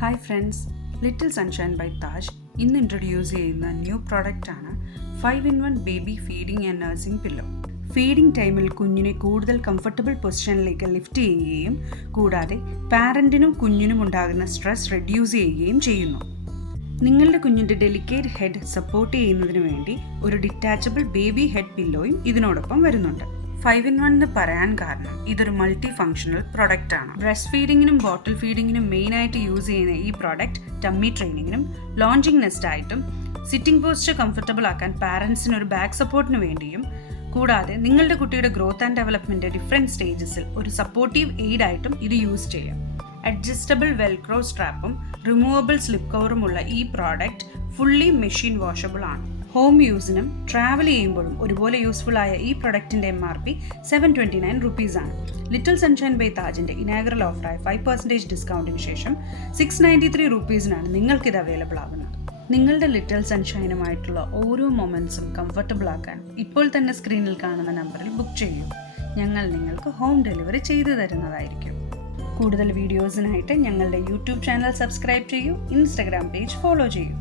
Hi friends, little sunshine by Taj ഇന്ന് introduce ചെയ്യുന്ന new പ്രോഡക്റ്റാണ് 5-in-1 baby feeding and nursing pillow. Feeding ടൈമിൽ കുഞ്ഞിനെ കൂടുതൽ കംഫർട്ടബിൾ പൊസിഷനിലേക്ക് ലിഫ്റ്റ് ചെയ്യുകയും കൂടാതെ പാരൻറ്റിനും കുഞ്ഞിനും ഉണ്ടാകുന്ന സ്ട്രെസ് റെഡ്യൂസ് ചെയ്യുകയും ചെയ്യുന്നു. നിങ്ങളുടെ കുഞ്ഞിൻ്റെ ഡെലിക്കേറ്റ് ഹെഡ് സപ്പോർട്ട് ചെയ്യുന്നതിന് വേണ്ടി ഒരു ഡിറ്റാച്ചബിൾ ബേബി ഹെഡ് പില്ലോയും ഇതിനോടൊപ്പം വരുന്നുണ്ട്. 5-in-1 എന്ന് പറയാൻ കാരണം ഇതൊരു മൾട്ടി ഫങ്ഷണൽ പ്രൊഡക്റ്റ് ആണ്. ബ്രസ്റ്റ് ഫീഡിങ്ങിനും ബോട്ടിൽ ഫീഡിങ്ങിനും മെയിനായിട്ട് യൂസ് ചെയ്യുന്ന ഈ പ്രോഡക്റ്റ് ടമ്മി ട്രെയിനിങ്ങിനും ലോഞ്ചിങ് നെസ്റ്റ് ആയിട്ടും സിറ്റിംഗ് പോസ്ചർ കംഫർട്ടബിൾ ആക്കാൻ പാരൻസിന് ഒരു ബാക്ക് സപ്പോർട്ടിന് വേണ്ടിയും കൂടാതെ നിങ്ങളുടെ കുട്ടിയുടെ ഗ്രോത്ത് ആൻഡ് ഡെവലപ്മെൻറ്റ് ഡിഫറെൻറ്റ് സ്റ്റേജസിൽ ഒരു സപ്പോർട്ടീവ് എയ്ഡ് ആയിട്ടും ഇത് യൂസ് ചെയ്യാം. അഡ്ജസ്റ്റബിൾ വെൽക്രോ സ്ട്രാപ്പും റിമൂവബിൾ സ്ലിപ്പ് കവറുമുള്ള ഈ പ്രോഡക്റ്റ് ഫുള്ളി മെഷീൻ വാഷബിൾ ആണ്. ഹോം യൂസിനും ട്രാവൽ ചെയ്യുമ്പോഴും ഒരുപോലെ യൂസ്ഫുൾ ആയ ഈ പ്രൊഡക്റ്റിൻ്റെ MRP 729 rupees-ആണ്. ലിറ്റിൽ സൺഷൈൻ ബൈ താജിൻ്റെ ഇനാഗറൽ ഓഫറായ 5% ഡിസ്കൗണ്ടിന് ശേഷം 693 rupees-നാണ് നിങ്ങൾക്കിത് അവൈലബിൾ ആകുന്നത്. നിങ്ങളുടെ ലിറ്റിൽ സൺഷൈനുമായിട്ടുള്ള ഓരോ മൊമെൻറ്റ്സും കംഫർട്ടബിൾ ആക്കാൻ ഇപ്പോൾ തന്നെ സ്ക്രീനിൽ കാണുന്ന നമ്പറിൽ ബുക്ക് ചെയ്യൂ. ഞങ്ങൾ നിങ്ങൾക്ക് ഹോം ഡെലിവറി ചെയ്തു തരുന്നതായിരിക്കും. കൂടുതൽ വീഡിയോസിനായിട്ട് ഞങ്ങളുടെ യൂട്യൂബ് ചാനൽ സബ്സ്ക്രൈബ് ചെയ്യൂ, ഇൻസ്റ്റഗ്രാം പേജ് ഫോളോ ചെയ്യൂ.